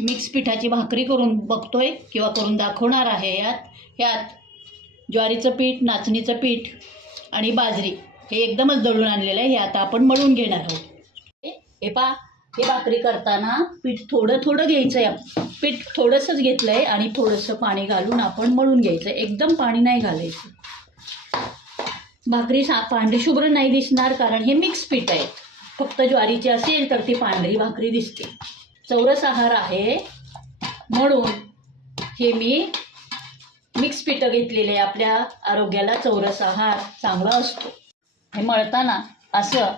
Mix पिठाची भाकरी करून बघतोय किंवा करून दाखवणार आहे यात. यात ज्वारीचं पीठ नाचणीचं पीठ आणि बाजरी हे एकदमच दळून आणलेलं आहे. हे आता आपण मळून घेणार आहोत. हे पा हे भाकरी करताना पीठ थोडं थोडं घ्यायचं आहे पीठ थोडंसंच घेतलं आहे आणि थोडंसं पाणी घालून आपण मळून घ्यायचं एकदम पाणी नाही घालायचं. भाकरी सा पांढरी शुभ्र नाही दिसणार कारण हे मिक्स पीठ आहे. फक्त ज्वारीची असेल तर ती पांढरी भाकरी दिसते. चौरस आहार आहे. म्हणून हे मी मिक्स पिठं घेतलेले आहे. आपल्या आरोग्याला चौरस आहार चांगला असतो. हे मळताना असं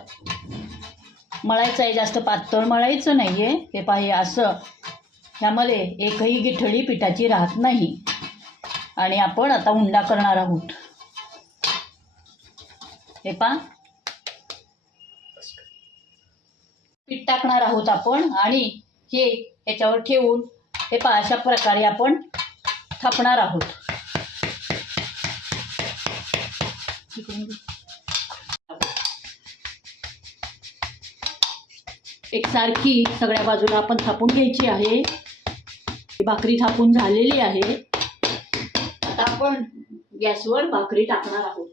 मळायचं आहे जास्त पातळ मळायचं नाही आहे हे पाहे असं. ह्यामध्ये एकही गिठळी पिठाची राहत नाही. आणि आपण आता उंडा करणार आहोत. हे पा पीठ टाकणार आहोत आपण आणि हे याच्यावर ठेवून हे पा अशा प्रकारे आपण थापणार आहोत. एकसारखी सगळ्या बाजूला आपण थापून घ्यायची आहे. भाकरी थापून झालेली आहे. आता आपण गॅसवर भाकरी टाकणार आहोत.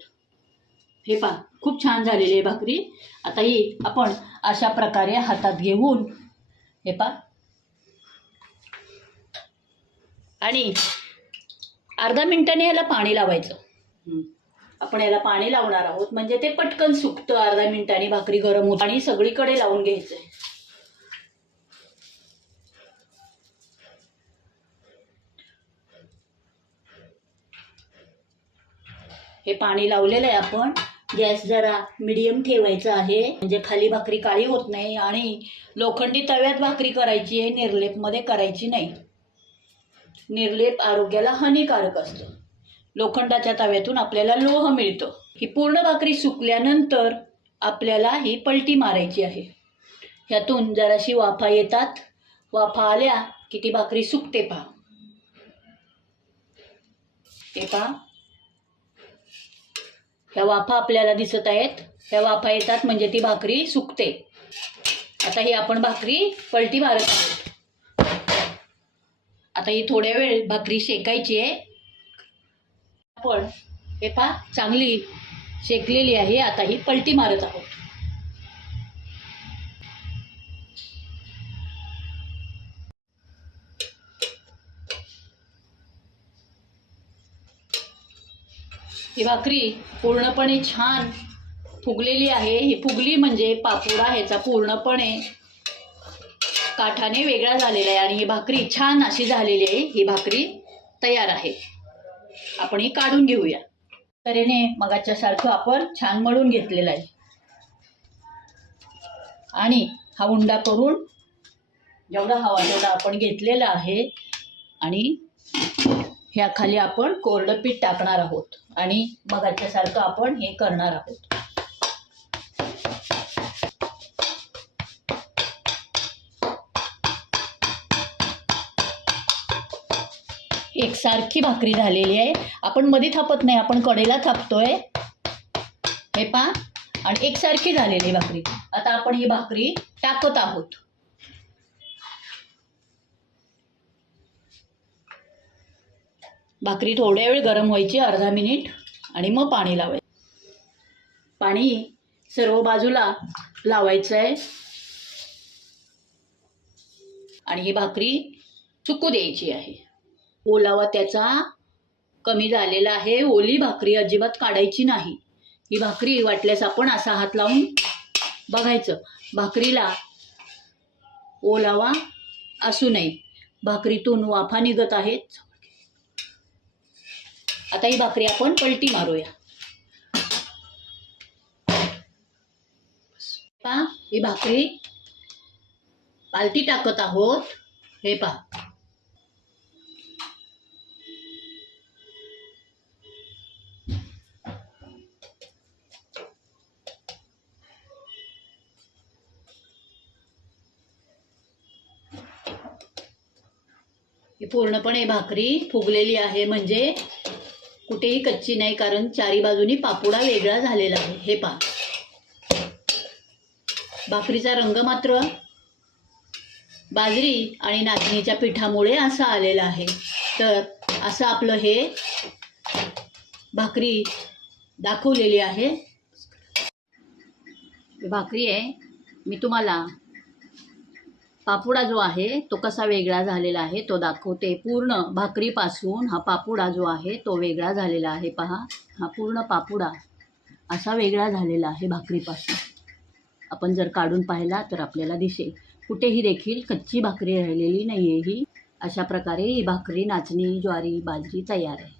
हे पहा खूप छान झालेली आहे भाकरी. आता ही आपण अशा प्रकारे हातात घेऊन हे पहा आणि अर्धा मिनिटाने याला पाणी लावायचं. आपण याला पाणी लावणार आहोत. म्हणजे ते पटकन सुकतं अर्धा मिनिटाने भाकरी गरम होत आणि सगळीकडे लावून घ्यायचं हे पाणी लावलेलं आहे आपण. गॅस जरा मिडियम ठेवायचा आहे. म्हणजे खाली भाकरी काळी होत नाही आणि लोखंडी तव्यात भाकरी करायची आहे निर्लेपमध्ये करायची नाही. निर्लेप आरोग्याला हानिकारक असतं. लोखंडाच्या तव्यातून आपल्याला लोह मिळतं. ही पूर्ण भाकरी सुकल्यानंतर आपल्याला ही पलटी मारायची आहे. ह्यातून जराशी वाफा येतात. वाफा आल्या की ती भाकरी सुकते पहा. ते पहा. ह्या वाफा आपल्याला दिसत आहेत. ह्या वाफा येतात म्हणजे ती भाकरी सुकते. आता ही आपण भाकरी पलटी मारत आहोत. आता ही थोड्या वेळ भाकरी शेकायची आहे. आपण हे पहा चांगली शेकलेली आहे. आता ही पलटी मारत आहोत. ही भाकरी पूर्णपणे छान फुगलेली आहे. ही फुगली म्हणजे पापुडा ह्याचा पूर्णपणे काठाने वेगळा झालेला आहे आणि ही भाकरी छान अशी झालेली आहे. ही भाकरी तयार आहे. आपण ही काढून घेऊया. तऱ्हेने मगाच्या सारखं आपण छान मळून घेतलेलं आहे. आणि हा उंडा करून जेवढा हवा तेवढा आपण घेतलेला आहे आणि ह्या खाली आपण कोरडं पीठ टाकणार आहोत आणि मगाच्या सारखं आपण हे करणार आहोत. एकसारखी भाकरी झालेली आहे. आपण मध्ये थापत नाही आपण कडेला थापतोय. हे पा आणि एकसारखी झालेली भाकरी. आता आपण ही भाकरी टाकत आहोत. भाकरी थोड्या वेळ गरम व्हायची अर्धा मिनिट आणि मग पाणी लावायचं. पाणी सर्व बाजूला लावायचं आहे आणि ही भाकरी चुकू द्यायची आहे. ओलावा त्याचा कमी झालेला आहे. ओली भाकरी अजिबात काढायची नाही. ही भाकरी वाटल्यास आपण असा हात लावून बघायचं. भाकरीला ओलावा असू नये. भाकरीतून वाफा निघत आहेत. आता ही भाकरी आपण पलटी मारूया. पहा ही भाकरी पालटी टाकत आहोत. हे पहा. ही पूर्णपणे भाकरी फुगलेली आहे. म्हणजे कुठेही कच्ची नाही कारण चारी बाजूनी पापुडा वेगळा झालेला आहे. हे पा भाकरीचा रंग मात्र बाजरी आणि नाचणीच्या पिठामुळे असं आलेला आहे. तर असं आपलं हे भाकरी दाखवलेली आहे. भाकरी आहे. मी तुम्हाला पापुडा जो आहे तो कसा वेगळा झालेला आहे तो दाखवते. पूर्ण भाकरीपासून हा पापुडा जो आहे तो वेगळा झालेला आहे. पहा हा पूर्ण पापुडा असा वेगळा झालेला आहे भाकरीपासून. आपण जर काढून पाहिला तर आपल्याला दिसेल. कुठेही देखील कच्ची भाकरी राहिलेली नाही आहे ही. अशा प्रकारे ही भाकरी नाचणी ज्वारी बाजरी तयार आहे.